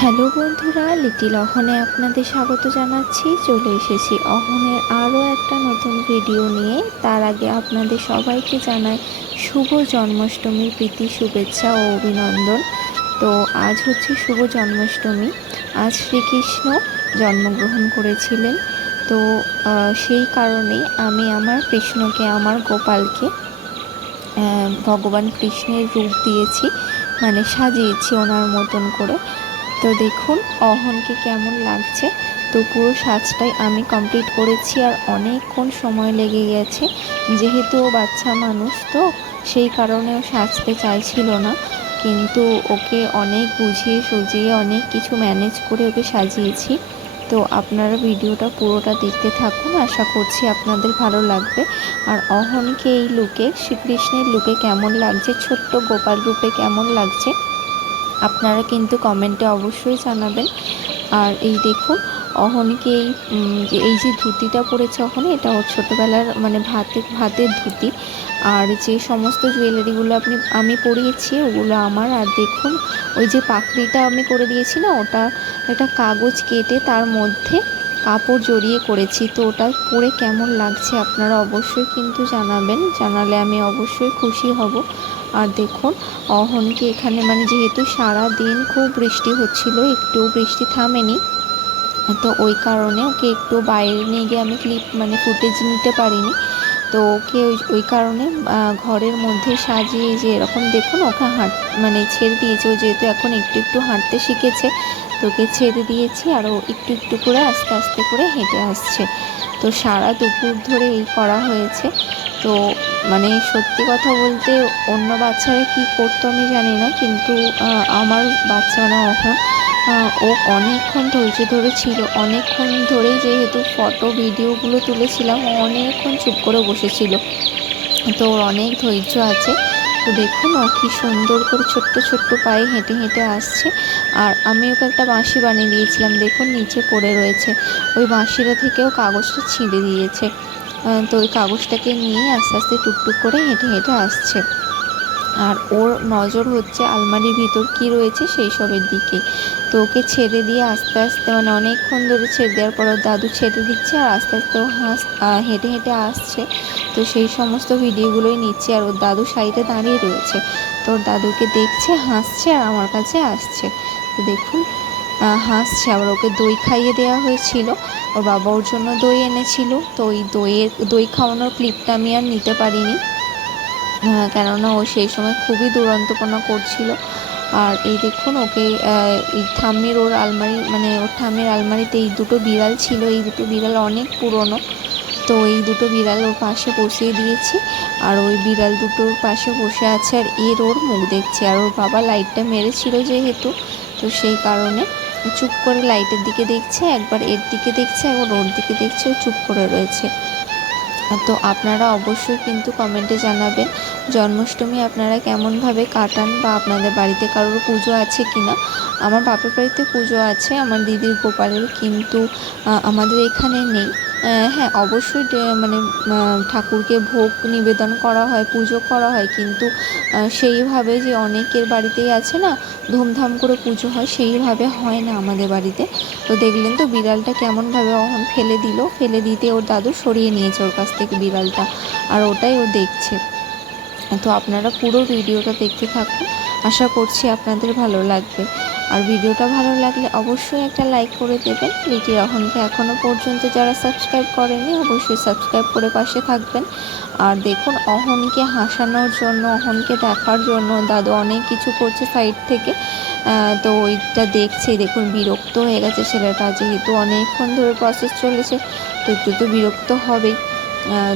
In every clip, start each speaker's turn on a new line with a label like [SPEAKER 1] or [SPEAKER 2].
[SPEAKER 1] Hello বন্ধুরা little অহনে আপনাদের স্বাগত জানাচ্ছি। চলে এসেছি অহনের আরও একটা নতুন ভিডিও নিয়ে। তার আগে আপনাদের সবাইকে জানাই শুভ জন্মাষ্টমীর প্রীতি, শুভেচ্ছা ও অভিনন্দন। তো আজ হচ্ছে শুভ জন্মাষ্টমী। আজ শ্রীকৃষ্ণ জন্মগ্রহণ করেছিলেন। তো সেই কারণেই আমি আমার কৃষ্ণকে, আমার গোপালকে ভগবান কৃষ্ণের রূপ দিয়েছি। মানে সাজিয়েছি ওনার মতন করে। তো দেখুন, অহনকে কেমন লাগছে? তো পুরো সাজটাই আমি কমপ্লিট করেছি আর অনেকক্ষণ সময় লেগে গেছে। যেহেতু ও বাচ্চা মানুষ তো, সেই কারণে ও সাজতে চাইছিল না। কিন্তু ওকে অনেক বুঝিয়ে সুজিয়ে অনেক কিছু ম্যানেজ করে ওকে সাজিয়েছি। তো আপনারা ভিডিওটা পুরোটা দেখতে থাকুন, আশা করছি আপনাদের ভালো লাগবে। আর অহনকে এই লুকে শ্রীকৃষ্ণের লুকে কেমন লাগছে? ছোট্ট গোপাল রূপে কেমন লাগছে? আপনারা কিন্তু কমেন্টে অবশ্যই জানাবেন। আর এই দেখুন অহনকে এই এই যে ধুতিটা পরেছে অহনে, এটা ওর ছোটোবেলার মানে ভাতে, ভাতের ধুতি। আর যে সমস্ত জুয়েলারিগুলো আপনি, আমি পরিয়েছি, ওগুলো আমার। আর দেখুন, ওই যে পাখড়িটা আমি করে দিয়েছি না, ওটা একটা কাগজ কেটে তার মধ্যে কাপড় জড়িয়ে করেছি, তো ওটা পরে কেমন লাগছে আপনারা অবশ্যই কিন্তু জানাবেন। জানালে আমি অবশ্যই খুশি হব। আর দেখুন, অহনকে এখানে মানে যেহেতু সারা দিন খুব বৃষ্টি হচ্ছিল, একটু বৃষ্টি থামেনি, তো ওই কারণে ওকে একটু বাইরে নিয়ে গিয়ে আমি ক্লিপ মানে ফুটেজ নিতে পারিনি। তো ওকে ওই ওই কারণে ঘরের মধ্যে সাজিয়ে যে এরকম দেখুন, ওকে হাঁট মানে ছেড়ে দিয়েছে। ও যেহেতু এখন একটু একটু হাঁটতে শিখেছে তোকে ছেড়ে দিয়েছি, আর ও একটু একটু করে আস্তে আস্তে করে হেঁটে আসছে। তো সারা দুপুর ধরে এই করা হয়েছে। তো মানে সত্যি কথা বলতে অন্য বাচ্চারা কি করতো আমি জানি না, কিন্তু আমার বাচ্চারা এখন ও অনেকক্ষণ ধৈর্য ধরে ছিল অনেকক্ষণ ধরেই যেহেতু ফটো, ভিডিওগুলো তুলেছিলাম অনেকক্ষণ চুপ করে বসেছিল। তো ওর অনেক ধৈর্য আছে। তো দেখুন, ও কি সুন্দর করে ছোট্ট ছোট্ট পায়ে হেঁটে হেঁটে আসছে। আর আমি ওকে একটা বাঁশি বানিয়ে দিয়েছিলাম। দেখুন, নিচে পড়ে রয়েছে। ওই বাঁশিটা থেকেও কাগজটা ছিঁড়ে দিয়েছে। তো ওই কাগজটাকে নিয়ে আস্তে আস্তে টুকটুক করে হেঁটে হেঁটে আসছে। আর ওর নজর হচ্ছে আলমারির ভিতর কি রয়েছে সেই সবের দিকে। তো ওকে ছেড়ে দিয়ে আস্তে আস্তে মানে অনেকক্ষণ ধরে ছেড়ে দেওয়ার পর ওর দাদু ছেড়ে দিচ্ছে আর আস্তে আস্তে ও হাস হেঁটে হেঁটে আসছে। তো সেই সমস্ত ভিডিওগুলোই নিচ্ছে আর ওর দাদু সাইডে দাঁড়িয়ে রয়েছে। তো ওর দাদুকে দেখছে, হাসছে আর আমার কাছে আসছে। তো দেখুন হাসছে। আবার ওকে দই খাইয়ে দেওয়া হয়েছিল। ওর বাবা ওর জন্য দই এনেছিল। তো ওই দইয়ের, দই খাওয়ানোর ক্লিপটা আমি আর নিতে পারিনি। কেননা ও সেই সময় খুবই দুরন্তপনা করছিল। আর এই দেখুন ওকে এই ঠাম্মির ওর আলমারি মানে ওর ঠাম্মির আলমারিতে এই দুটো বিড়াল ছিল। এই দুটো বিড়াল অনেক পুরনো। তো এই দুটো বিড়াল ওর পাশে বসিয়ে দিয়েছি। আর ওই বিড়াল দুটোর পাশে বসে আছে আর এর ওর মুখ দেখছে। আর ওর বাবা লাইটটা মেরেছিল যেহেতু, তো সেই কারণে চুপ করে লাইটের দিকে দেখছে, একবার এর দিকে দেখছে, একবার ওর দিকে দেখছে, ও চুপ করে রয়েছে। তো আপনারা অবশ্যই কিন্তু কমেন্টে জানাবেন, জন্মাষ্টমী আপনারা কেমনভাবে কাটান বা আপনাদের বাড়িতে কারোর পুজো আছে কি না আমার বাপের বাড়িতে পুজো আছে, আমার দিদির গোপালের কিন্তু আমাদের এখানে নেই। হ্যাঁ অবশ্যই মানে ঠাকুরকে ভোগ নিবেদন করা হয়, পুজো করা হয়, কিন্তু সেইভাবে যে অনেকের বাড়িতেই আছে না, ধুমধাম করে পুজো হয়, সেইভাবে হয় না আমাদের বাড়িতে। তো দেখলেন তো বিড়ালটা কেমনভাবে ফেলে দিল, ফেলে দিতে ওর দাদু সরিয়ে নিয়েছে ওর কাছ থেকে বিড়ালটা, আর ওটাই ও দেখছে। তো আপনারা পুরো ভিডিওটা দেখতে থাকুন, আশা করছি আপনাদের ভালো লাগবে। আর ভিডিওটা ভালো লাগলে অবশ্যই একটা লাইক করে দেবেন। লিটি রহনকে এখনও পর্যন্ত যারা সাবস্ক্রাইব করেনি, অবশ্যই সাবস্ক্রাইব করে পাশে থাকবেন। আর দেখুন, অহনকে হাসানোর জন্য, অহনকে দেখার জন্য দাদু অনেক কিছু করছে সাইড থেকে। তো ওইটা দেখছে, দেখুন বিরক্ত হয়ে গেছে ছেলেটা, যেহেতু অনেকক্ষণ ধরে প্রসেস চলেছে, তো একটু তো বিরক্ত হবেই।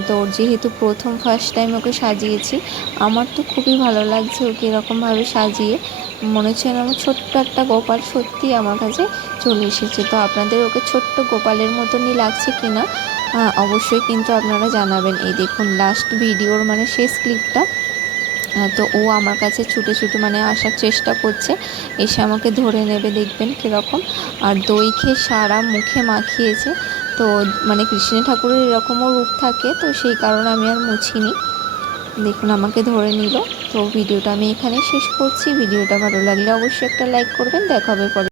[SPEAKER 1] তো যেহেতু প্রথম ফার্স্ট টাইম ওকে সাজিয়েছি, আমার তো খুবই ভালো লাগছে ওকে এরকমভাবে সাজিয়ে। মনে হচ্ছে আমার ছোট্ট একটা গোপাল সত্যি আমার কাছে চলে এসেছে। তো আপনাদের ওকে ছোট্ট গোপালের মতনই লাগছে কিনা? অবশ্যই কিন্তু আপনারা জানাবেন। এই দেখুন লাস্ট ভিডিওর মানে শেষ ক্লিপটা তো ও আমার কাছে ছুটে ছুটে মানে আসার চেষ্টা করছে। এসে আমাকে ধরে নেবে, দেখবেন কীরকম। আর দই খেয়ে সারা মুখে মাখিয়েছে। তো মানে কৃষ্ণ ঠাকুরের এরকমও রূপ থাকে, তো সেই কারণে আমি আর মুছিনি। দেখুন, আমাকে ধরে নিল। তো ভিডিওটা আমি এখানে শেষ করছি। ভিডিওটা ভালো লাগলে অবশ্যই একটা লাইক করবেন। দেখাবে পরে।